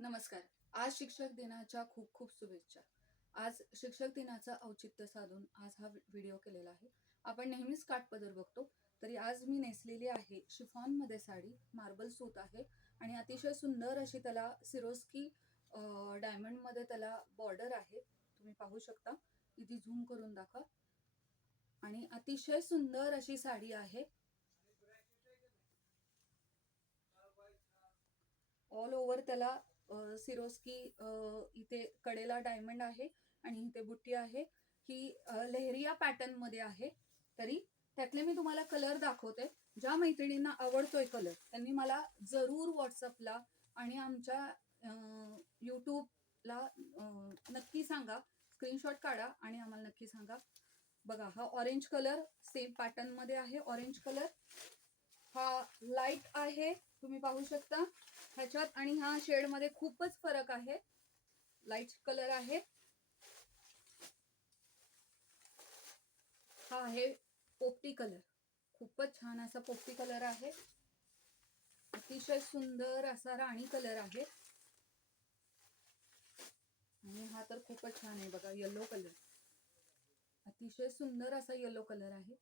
नमस्कार. आज शिक्षक दिनाच्या खूप खूप शुभेच्छा. आज शिक्षक दिनाचं औचित्य साधून आज हा व्हिडिओ केलेला आहे. आपण नेहमीच काठपदर बघतो, तरी आज मी नेसलेली आहे शिफॉनमध्ये साडी, मार्बल सूत आहे आणि अतिशय सुंदर अशी त्याला सिरोस्की डायमंडमध्ये त्याला बॉर्डर आहे. तुम्ही पाहू शकता. इथे झूम करून दाखवा. आणि अतिशय सुंदर अशी साडी आहे. ऑल ओव्हर त्याला सिरोस्की इथे कडेला डायमंड आहे आणि इथे बुट्टी आहे. ही लेहरिया पॅटर्न मध्ये आहे. तरी त्यातले मी तुम्हाला कलर दाखवते. ज्या मैत्रिणींना आवडतोय कलर त्यांनी मला जरूर व्हॉट्सअपला आणि आमच्या यूट्यूबला नक्की सांगा. स्क्रीनशॉट काढा आणि आम्हाला नक्की सांगा. बघा, हा ऑरेंज कलर सेम पॅटर्न मध्ये आहे. ऑरेंज कलर हा लाईट आहे, तुम्ही पाहू शकता. ह्याच्यात आणि ह्या शेड मध्ये खूपच फरक आहे. लाईट कलर आहे. हा आहे पोपटी कलर. खूपच छान असा पोपटी कलर आहे. अतिशय सुंदर असा राणी कलर आहे. आणि हा तर खूपच छान आहे. बघा, येलो कलर. अतिशय सुंदर असा येलो कलर आहे.